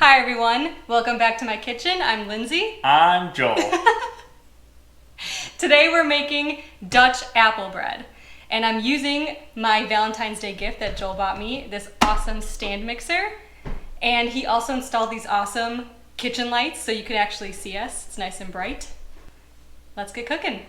Hi everyone, welcome back to my kitchen. I'm Lindsay. I'm Joel. Today we're making Dutch apple bread. And I'm using my Valentine's Day gift that Joel bought me, this awesome stand mixer. And he also installed these awesome kitchen lights so you can actually see us. It's nice and bright. Let's get cooking.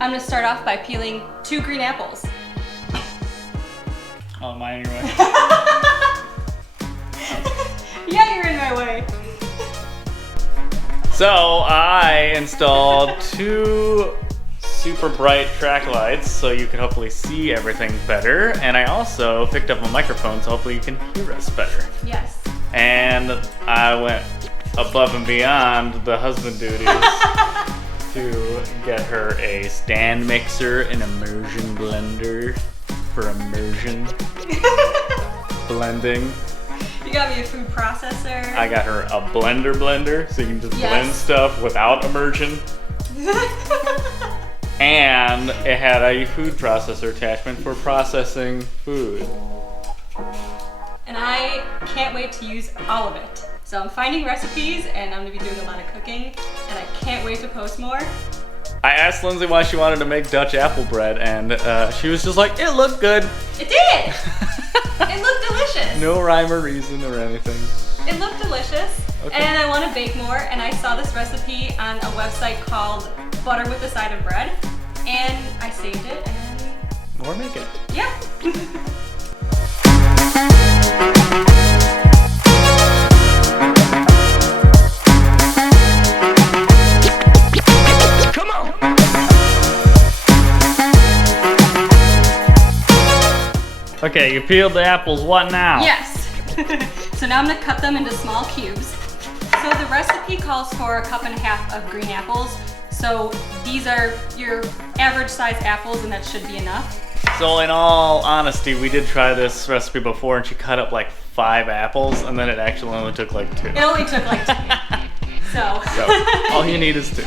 I'm gonna start off by peeling 2 green apples. Oh, mine anyway. Yeah, you're in my way. So I installed 2 super bright track lights so you can hopefully see everything better. And I also picked up a microphone so hopefully you can hear us better. Yes. And I went above and beyond the husband duties to get her a stand mixer, an immersion blender for immersion blending. You got me a food processor. I got her a blender so you can just blend stuff without immersion. And it had a food processor attachment for processing food. And I can't wait to use all of it. So I'm finding recipes and I'm gonna be doing a lot of cooking and I can't wait to post more. I asked Lindsay why she wanted to make Dutch apple bread and she was just like, it looked good. It did! It looked delicious. No rhyme or reason or anything. It looked delicious. Okay. And I want to bake more and I saw this recipe on a website called Butter with a Side of Bread and I saved it and... We're making it. Yeah. Okay, you peeled the apples, what now? Yes. So now I'm gonna cut them into small cubes. So the recipe calls for 1.5 cups of green apples. So these are your average size apples and that should be enough. So in all honesty, we did try this recipe before and she cut up like 5 apples and then it actually only took like 2. It only took like 2. So all you need is 2.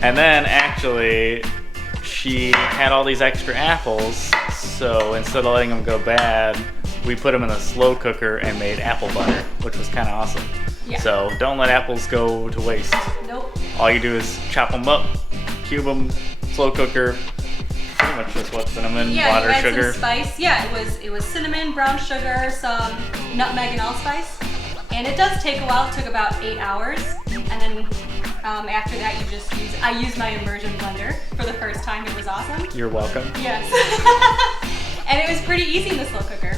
And then actually, she had all these extra apples, so instead of letting them go bad, we put them in a slow cooker and made apple butter, which was kind of awesome. Yeah. So don't let apples go to waste. Nope. All you do is chop them up, cube them, slow cooker, pretty much just what, cinnamon, water, add sugar. Some spice. Yeah, it was cinnamon, brown sugar, some nutmeg and allspice. And it does take a while. It took about 8 hours. And then after that, I used my immersion blender for the first time. It was awesome. You're welcome. Yes. And it was pretty easy in the slow cooker.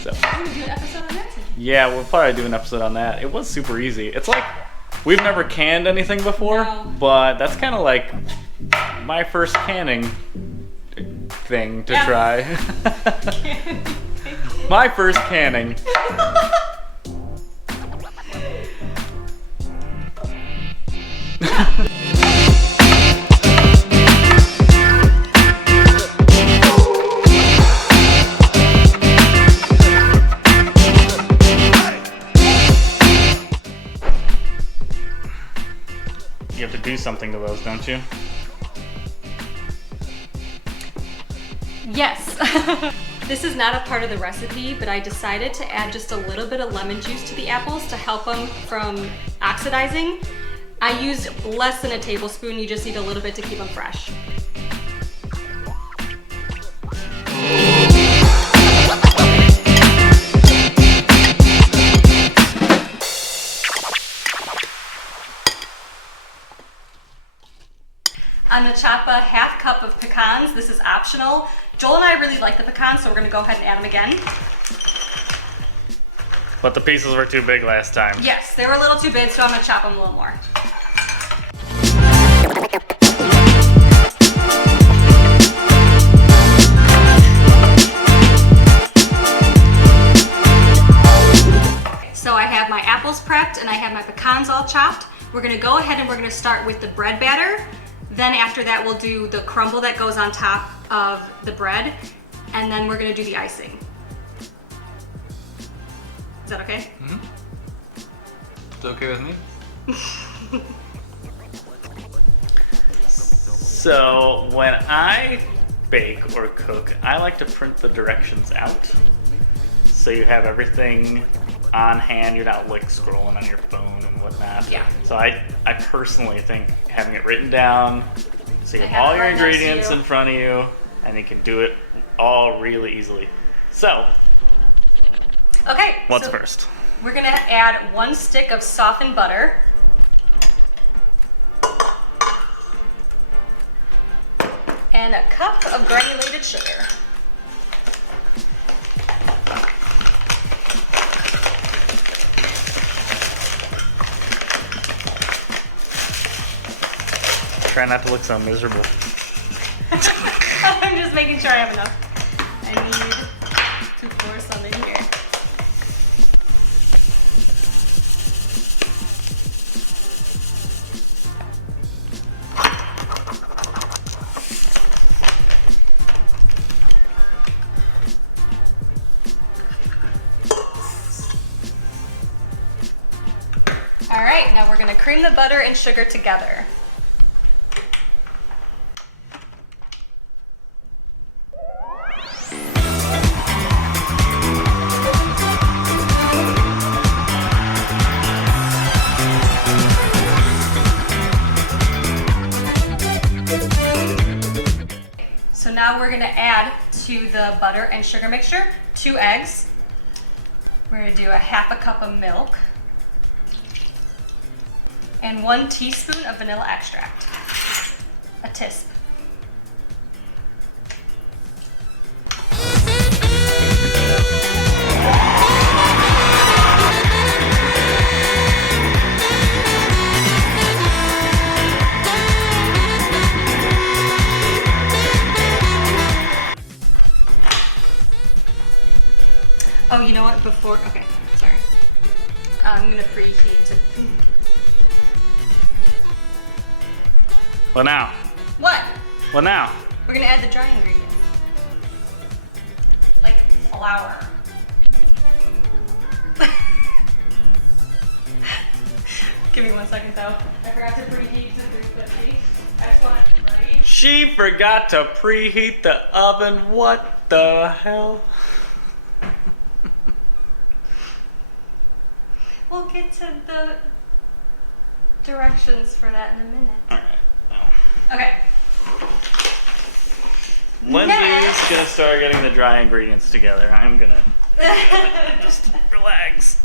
So I'm gonna do an episode on that too. yeah, we'll probably do an episode on that. It was super easy. It's like, we've never canned anything before, but that's kind of like my first canning thing to try. My first canning. You have to do something to those, don't you? Yes. This is not a part of the recipe, but I decided to add just a little bit of lemon juice to the apples to help them from oxidizing. I used less than a tablespoon. You just need a little bit to keep them fresh. I'm gonna chop a 1/2 cup of pecans. This is optional. Joel and I really like the pecans, so we're gonna go ahead and add them again. But the pieces were too big last time. Yes, they were a little too big, so I'm gonna chop them a little more. We're gonna go ahead and we're gonna start with the bread batter. Then after that, we'll do the crumble that goes on top of the bread. And then we're gonna do the icing. Is that okay? Mm-hmm. It's okay with me. So when I bake or cook, I like to print the directions out. So you have everything on hand, you're not like scrolling on your phone and whatnot. Yeah. So I personally think having it written down, so you I have have all it your right next to ingredients you. in front of you, and you can do it all really easily. So, Okay. what's so first? We're gonna add 1 stick of softened butter. And a cup of granulated sugar. Try not to look so miserable. I'm just making sure I have enough. I need to pour some in here. All right, now we're gonna cream the butter and sugar together. So now we're gonna add to the butter and sugar mixture 2 eggs. We're gonna do a 1/2 cup of milk and 1 teaspoon of vanilla extract, a tisp. Oh, you know what? Before, okay, sorry. I'm gonna preheat to. Well now. What? Well now. We're gonna add the dry ingredients. Like flour. Give me 1 second though. I forgot to preheat to 350. I just want it ready. She forgot to preheat the oven. What the hell? We'll get to the directions for that in a minute. Alright. Okay. Lindsay's gonna start getting the dry ingredients together. I'm gonna just relax.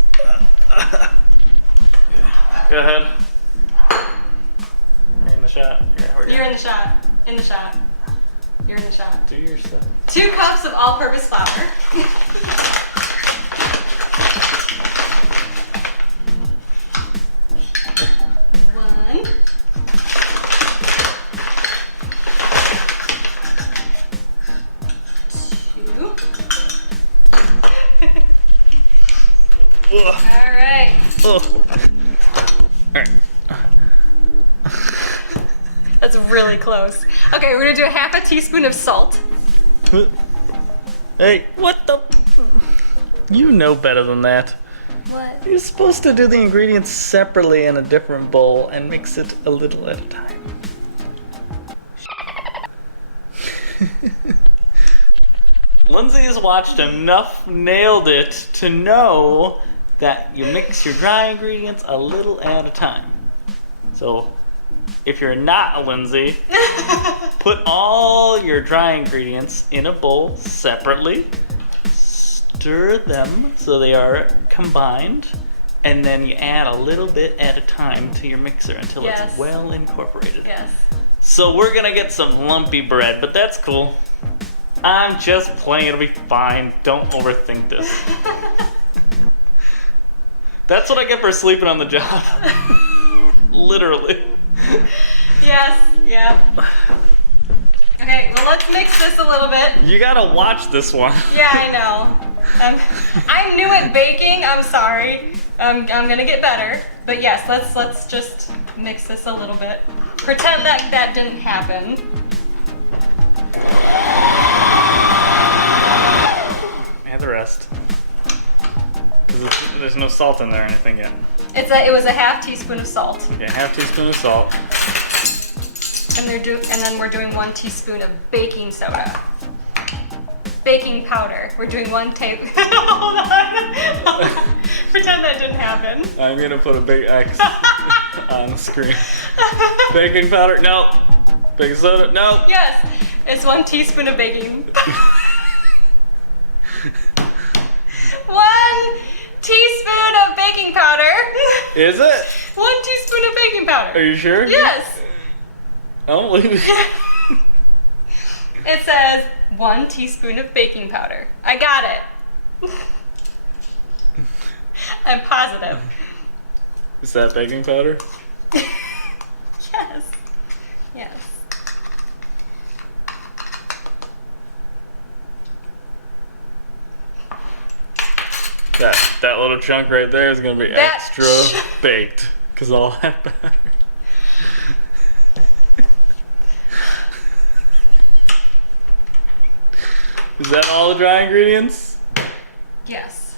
Go ahead. You're in the shot. You're in the shot. In the shot. You're in the shot. Do your stuff. 2 cups of all-purpose flour. 1. 2. Ugh. All right. Ugh. Alright. That's really close. Okay, we're gonna do a 1/2 teaspoon of salt. Hey, what the? You know better than that. What? You're supposed to do the ingredients separately in a different bowl and mix it a little at a time. Lindsay has watched enough Nailed It to know that you mix your dry ingredients a little at a time. So, if you're not a Lindsay, put all your dry ingredients in a bowl separately, stir them so they are combined, and then you add a little bit at a time to your mixer until Yes. it's well incorporated. Yes. So we're gonna get some lumpy bread, but that's cool. I'm just playing, it'll be fine. Don't overthink this. That's what I get for sleeping on the job. Literally. Yes. Yeah. Okay. Well, let's mix this a little bit. You gotta watch this one. Yeah, I know. I'm new at baking. I'm sorry. I'm gonna get better. But yes, let's just mix this a little bit. Pretend that that didn't happen. Add the rest. There's no salt in there or anything yet. It was a half teaspoon of salt. Okay, half teaspoon of salt. And then we're doing 1 teaspoon of baking soda. Baking powder. We're doing 1 tape. Hold on. Pretend that didn't happen. I'm gonna put a big X on the screen. Baking powder, no. Baking soda, no. Yes, it's 1 teaspoon of baking. 1 teaspoon of baking powder. Is it? 1 teaspoon of baking powder. Are you sure? Yes. I don't believe it. It says 1 teaspoon of baking powder. I got it. I'm positive. Is that baking powder? Yes. Yes. That little chunk right there is gonna be That extra baked, cause I'll have batter. Is that all the dry ingredients? Yes.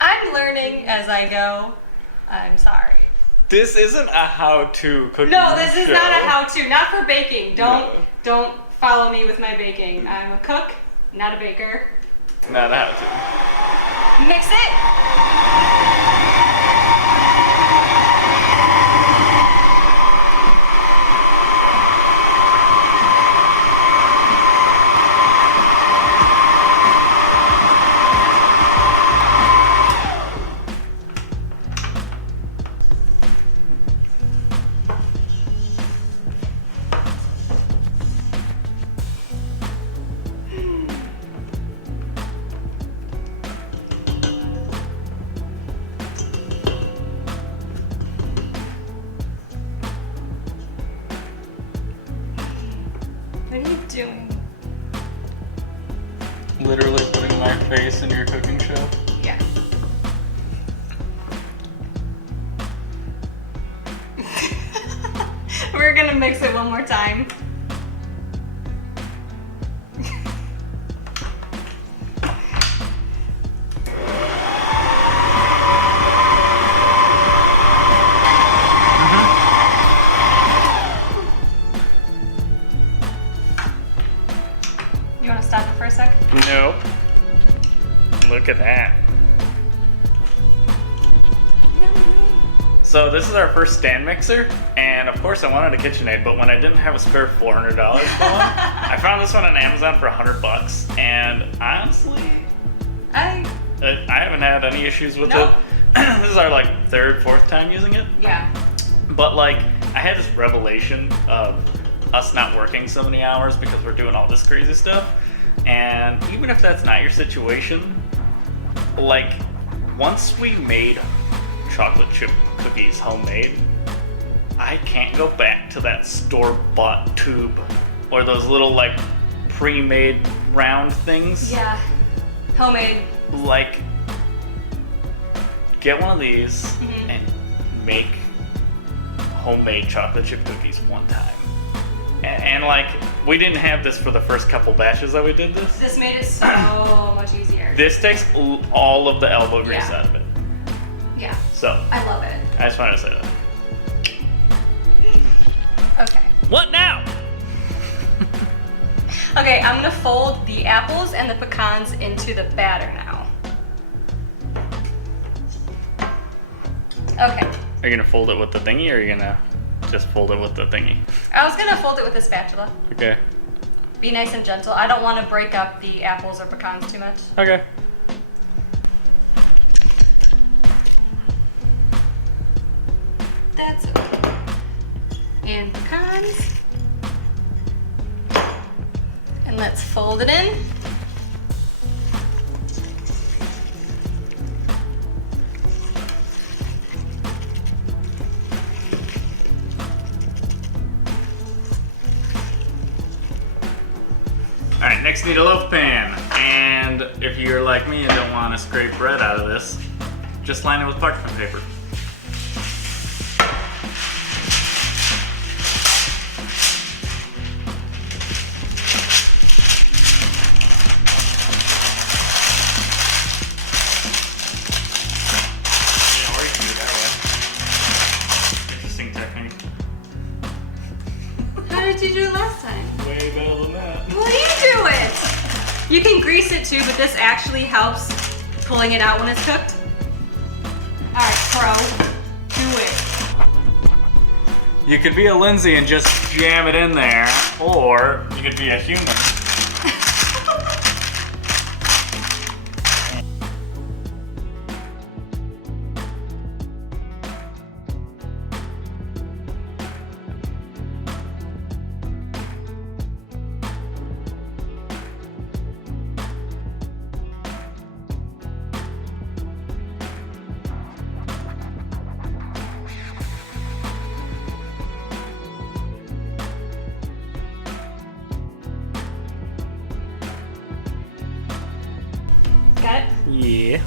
I'm learning as I go. I'm sorry. This isn't a how-to cooking No, this is show. not a how-to. Not for baking. No. Don't follow me with my baking. I'm a cook, not a baker. Not a how-to. Mix it. What are you doing? Literally putting my face in your cooking show. Yeah. We're gonna mix it one more time. You wanna stop it for a sec? Nope. Look at that. So this is our first stand mixer, and of course I wanted a KitchenAid, but when I didn't have a spare $400 for one, I found this one on Amazon for $100, and honestly, I haven't had any issues with Nope. it. This is our like 3rd, 4th time using it, Yeah. but like I had this revelation of us not working so many hours because we're doing all this crazy stuff, and even if that's not your situation, like once we made chocolate chip cookies homemade, I can't go back to that store-bought tube or those little like pre-made round things. Yeah. Homemade. Like, get one of these Mhm. and make homemade chocolate chip cookies one time. And like, we didn't have this for the first couple batches that we did this. This made it so much easier. This takes all of the elbow grease Yeah. out of it. Yeah. So, I love it. I just wanted to say that. Okay. What now? Okay, I'm gonna fold the apples and the pecans into the batter now. Okay. Are you gonna fold it with the thingy, or are you gonna just fold it with the thingy? I was gonna fold it with a spatula. Okay. Be nice and gentle. I don't want to break up the apples or pecans too much. Okay. That's okay. And pecans. And let's fold it in. Alright, next need a loaf pan. And if you're like me and don't want to scrape bread out of this, just line it with parchment paper. did you do it last time? Way better than that. What do you do it? You can grease it too, but this actually helps pulling it out when it's cooked. All right, pro, do it. You could be a Lindsay and just jam it in there, or you could be a human. Got it? Yeah.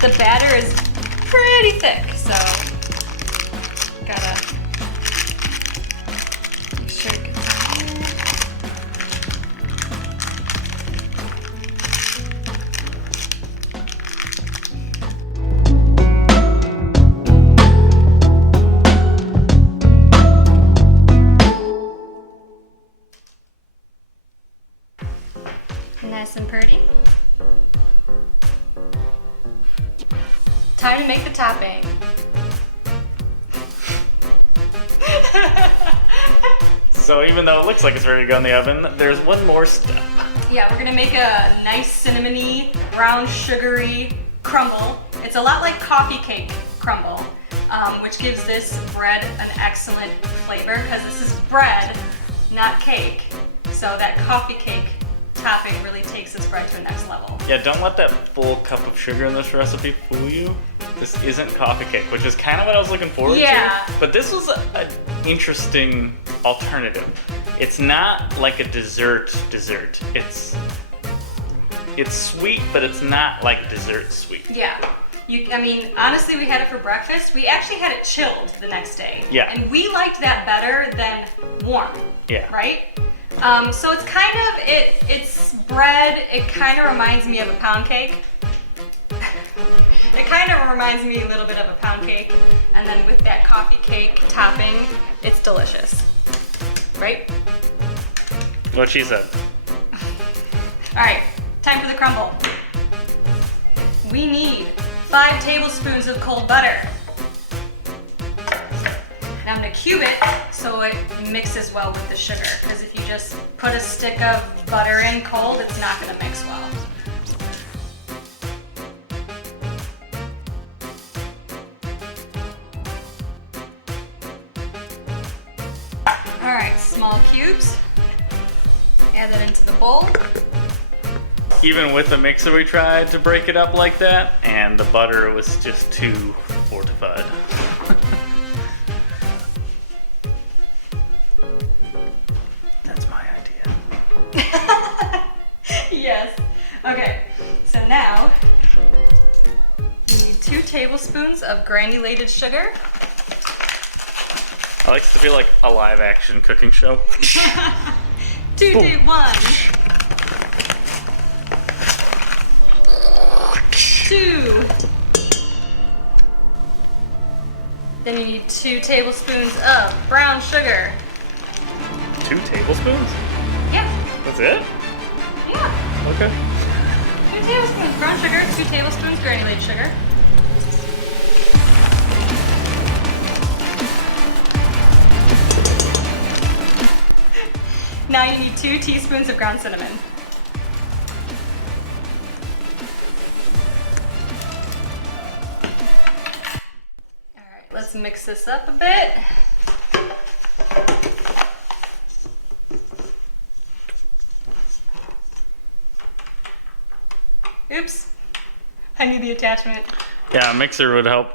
The batter is pretty thick, so gotta make sure it gets in here. Nice and pretty. Time to make the topping. So even though it looks like it's ready to go in the oven, there's one more step. Yeah, we're gonna make a nice cinnamony, brown sugary crumble. It's a lot like coffee cake crumble, which gives this bread an excellent flavor because this is bread, not cake. So that coffee cake topping really takes this bread to the next level. Yeah, don't let that full cup of sugar in this recipe fool you. This isn't coffee cake, which is kind of what I was looking forward Yeah. to. But this was an interesting alternative. It's not like a dessert. It's sweet, but it's not like dessert sweet. Yeah. I mean, honestly, we had it for breakfast. We actually had it chilled the next day. Yeah. And we liked that better than warm. Yeah. Right? So it's kind of, it's bread. It kind of reminds me of a pound cake. It kind of reminds me a little bit of a pound cake. And then with that coffee cake topping, it's delicious. Right? What she said. All right, time for the crumble. We need 5 tablespoons of cold butter. And I'm gonna cube it so it mixes well with the sugar. Because if you just put a stick of butter in cold, it's not gonna mix well. All right, small cubes. Add that into the bowl. Even with the mixer, we tried to break it up like that, and the butter was just too fortified. That's my idea. Yes. Okay, so now you need 2 tablespoons of granulated sugar. I like to feel like a live action cooking show. 2, 2, 1. 2. Then you need 2 tablespoons of brown sugar. 2 tablespoons? Yeah, That's it? yeah. Okay. 2 tablespoons brown sugar, 2 tablespoons granulated sugar. Now you need 2 teaspoons of ground cinnamon. All right, let's mix this up a bit. Oops, I need the attachment. Yeah, a mixer would help.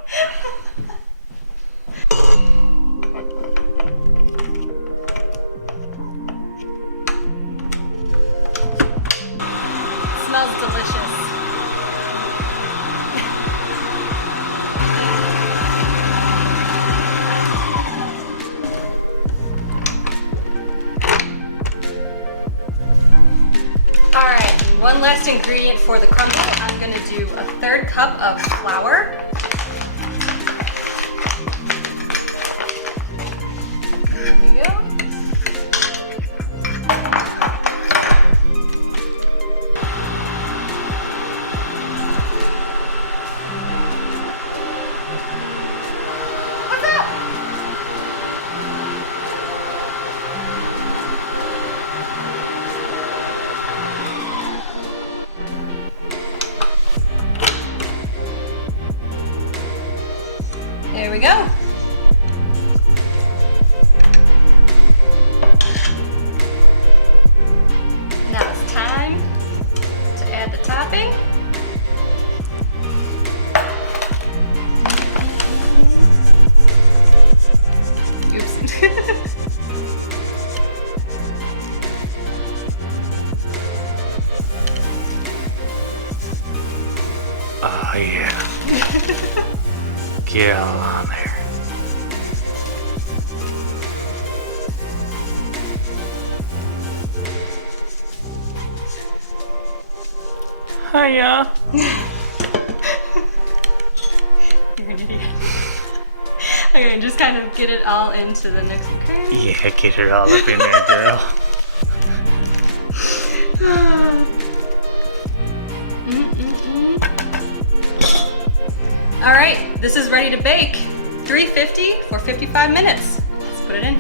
Smells delicious. last ingredient for the crumble, I'm gonna do a 1/3 cup of flour. There we go. What's up? There we go. Now it's time to add the topping. Oops. Oh yeah. Get on there. Hiya. You're an idiot. Okay, just kind of get it all into the mix and cream. Yeah, get it all up in there, girl. All right, this is ready to bake. 350 for 55 minutes. Let's put it in.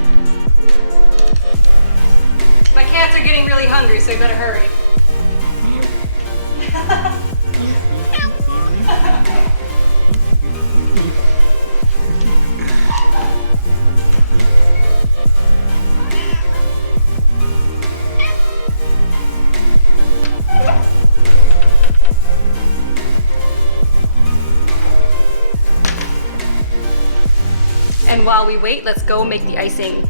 My cats are getting really hungry, so you better hurry. And while we wait, let's go make the icing.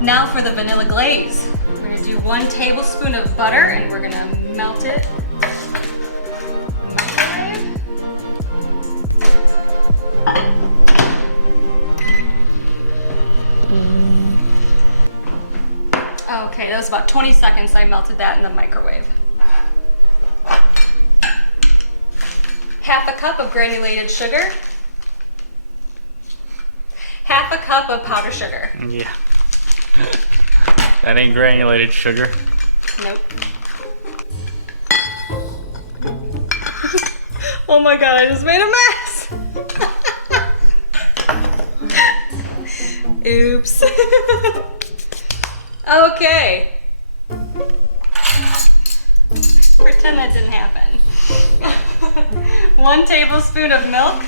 Now for the vanilla glaze. We're gonna do 1 tablespoon of butter and we're gonna melt it. Microwave. Okay, that was about 20 seconds. I melted that in the microwave. 1/2 cup of granulated sugar. 1/2 cup of powdered sugar. Yeah. That ain't granulated sugar. Nope. Oh my god, I just made a mess. Oops. Okay. Pretend that didn't happen. 1 tablespoon of milk.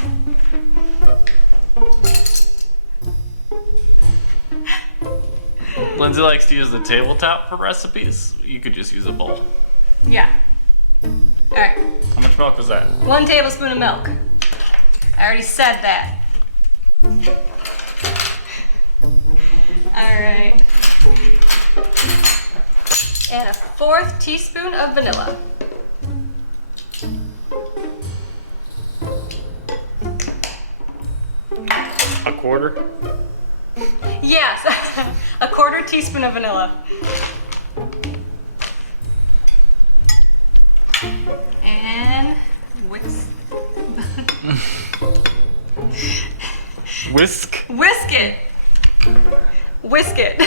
Lindsay likes to use the tabletop for recipes. You could just use a bowl. Yeah. Alright. How much milk was that? 1 tablespoon of milk. I already said that. Alright. Add a 1/4 teaspoon of vanilla. A quarter? Yes, a 1/4 teaspoon of vanilla. And whisk. Whisk. Whisk it. Whisk it.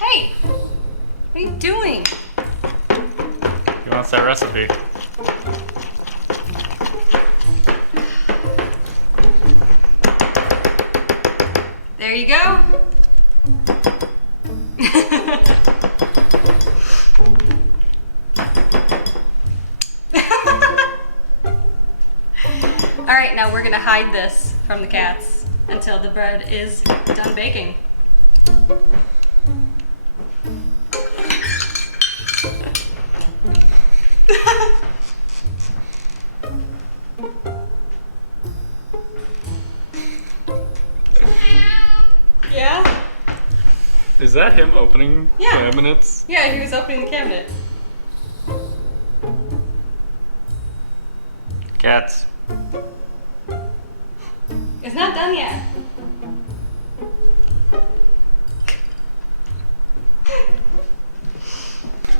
Hey, what are you doing? He wants that recipe. There you go. All right, now we're gonna hide this from the cats until the bread is done baking. Yeah? Is that him opening Yeah. cabinets? Yeah, he was opening the cabinet. Cats. It's not done yet.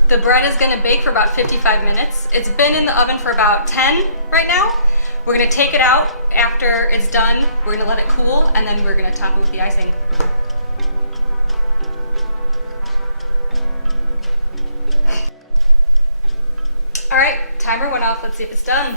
The bread is gonna bake for about 55 minutes. It's been in the oven for about 10 right now. We're gonna take it out after it's done. We're gonna let it cool, and then we're gonna top it with the icing. All right, timer went off. Let's see if it's done.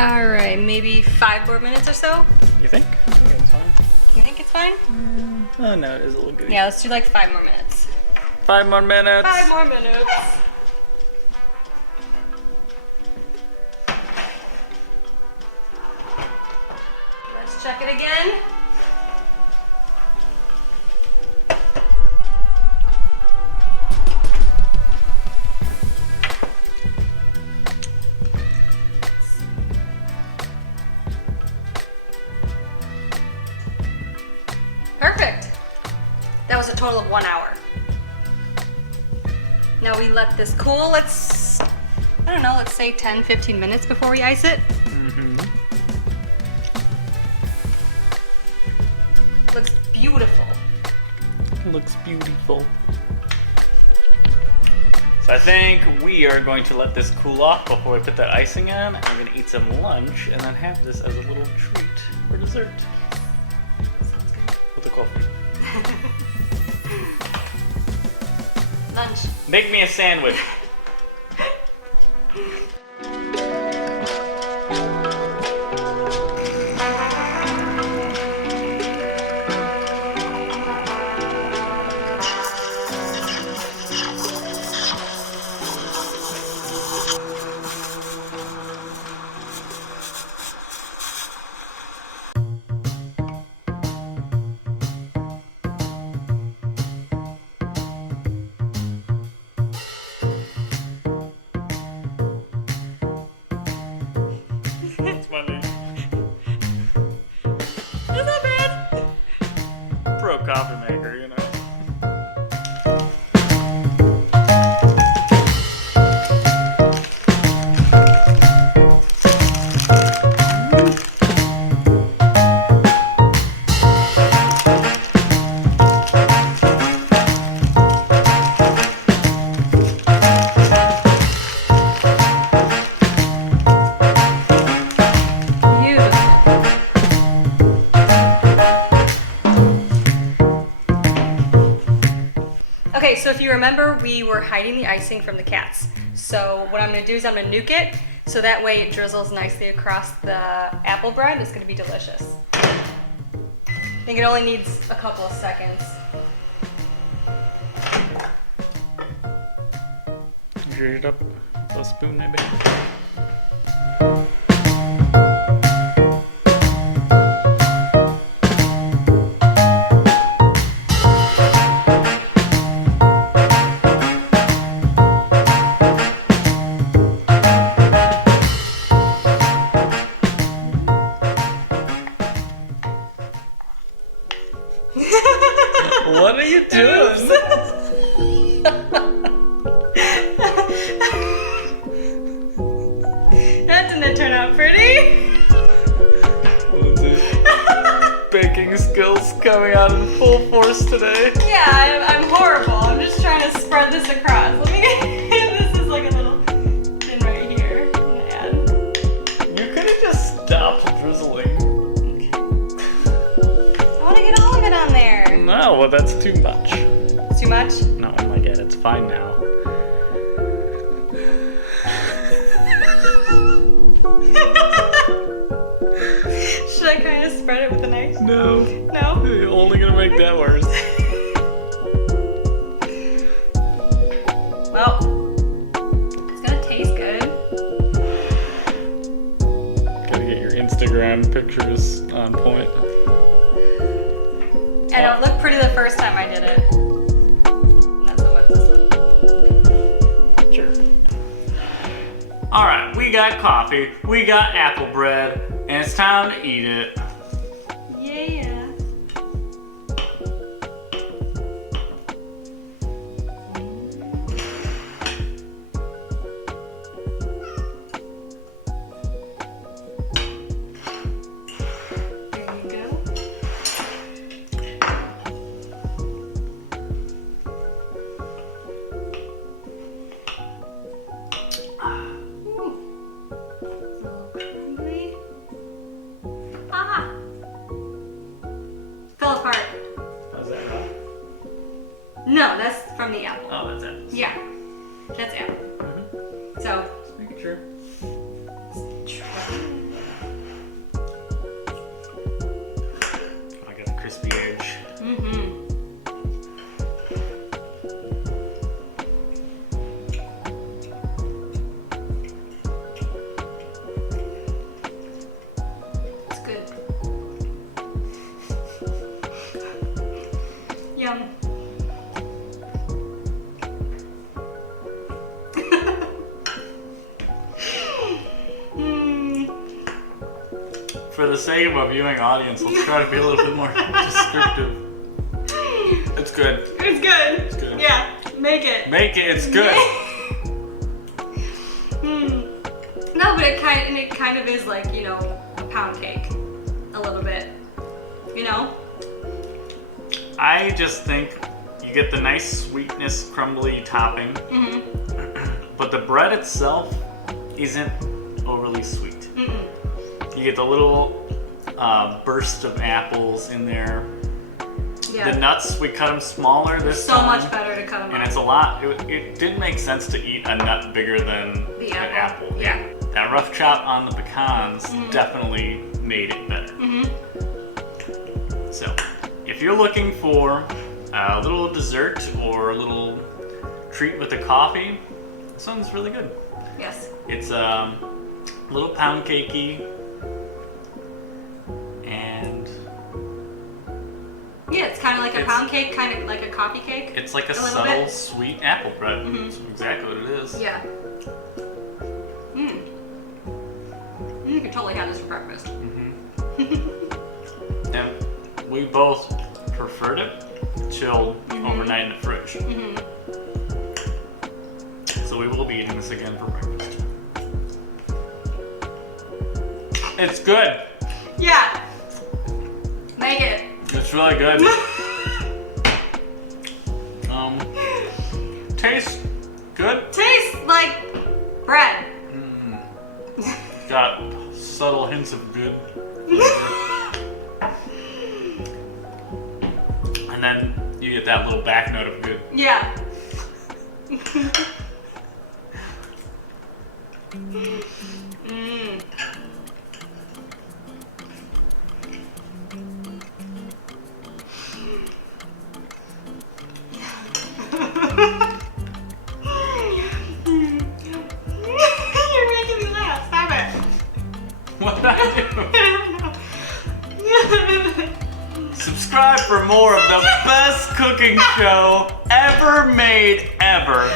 All right, maybe 5 more minutes or so. You think? I think it's fine. You think it's fine? Oh no, it is a little goody. Yeah, let's do like 5 more minutes. 5 more minutes. 5 more minutes. Let's check it again. Perfect. That was a total of 1 hour. Now we let this cool. Let's, I don't know, let's say 10, 15 minutes before we ice it. Looks beautiful. Looks beautiful. So I think we are going to let this cool off before we put that icing on. And we're gonna eat some lunch and then have this as a little treat for dessert. Sounds good. With the coffee. Lunch. Make me a sandwich. It's funny. That's not bad. Pro coffee maker, you know. Okay, so if you remember, we were hiding the icing from the cats. So what I'm gonna do is I'm gonna nuke it, so that way it drizzles nicely across the apple bread. It's gonna be delicious. I think it only needs a couple of seconds. Grate it up with a spoon, maybe. What are you doing? That didn't turn out pretty. Baking skills coming out in full force today. Yeah, I'm horrible. I'm just trying to spread this across. Let me get, this is like a little thing right here. I'm gonna add. You could have just stopped drizzling. I want to get all of it on there. No, well, that's too much. It's too much? No, oh my god, it's fine now. Should I kind of spread it with a knife? No. No? You're only gonna make that worse. Well, it's gonna taste good. Gotta get your Instagram pictures on point. And it looked pretty the first time I did it. Not so much this one. Sure. Alright, we got coffee, we got apple bread, and it's time to eat it. Yeah. There you go. Ah! Fell apart. How's that rough? No, that's from the apple. Oh, that's it. Yeah, that's apple. So, Just making sure. I got a crispy edge. It's good. Yum. For the sake of a viewing audience, let's try to be a little bit more descriptive. It's good. It's good. It's good. Yeah, make it. Make it, it's good. No, but it kind of is like, you know, a pound cake. A little bit. You know? I just think you get the nice sweetness, crumbly topping, but the bread itself isn't overly sweet. You get the little burst of apples in there. Yeah. The nuts, we cut them smaller this so time. much better to cut them And up. it's a lot, it didn't make sense to eat a nut bigger than The an apple. apple. Yeah. That rough chop on the pecans definitely made it better. So, if you're looking for a little dessert or a little treat with the coffee, this one's really good. Yes. It's a little pound cakey, and Yeah, it's kind of like a It's- pound cake, kind of like a coffee cake. it's like a little subtle, bit. sweet apple bread. That's exactly what it is. Yeah. You can totally have this for breakfast. And we both preferred it chilled overnight in the fridge. So we will be eating this again for breakfast. It's good. Yeah. Make it. It's really good. Tastes good. Tastes like bread. Got subtle hints of good flavor. And then you get that little back note of good. Yeah. You're making me laugh. Stop it. What did I do? Subscribe for more of the best cooking show ever made ever.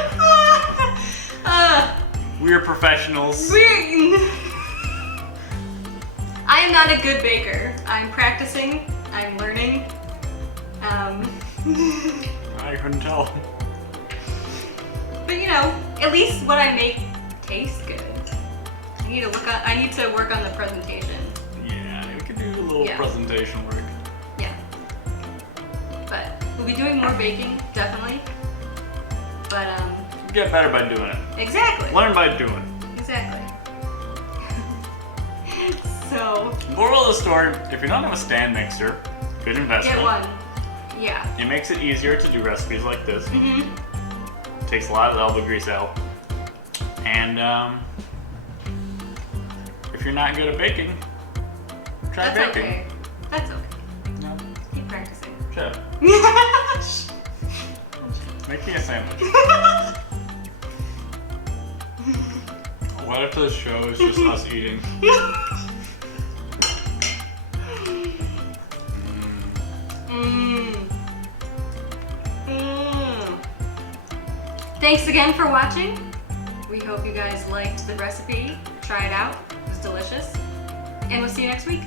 We're professionals. I am not a good baker. I'm practicing. I'm learning. I couldn't tell. But you know, at least what I make tastes good. I need to work on the presentation. Yeah, we could do a little Yeah. presentation work. Yeah. But we'll be doing more baking, definitely. But Get better by doing it. exactly. Learn by doing. Exactly. So Moral of the story, if you don't have a stand mixer, good investment. get one. Yeah. It makes it easier to do recipes like this. Takes a lot of the elbow grease out. And if you're not good at baking, try That's baking. okay. That's okay. No, Keep practicing. shut up. Make me a sandwich. What if this show is just us eating? Thanks again for watching. We hope you guys liked the recipe. Try it out. It was delicious. And we'll see you next week.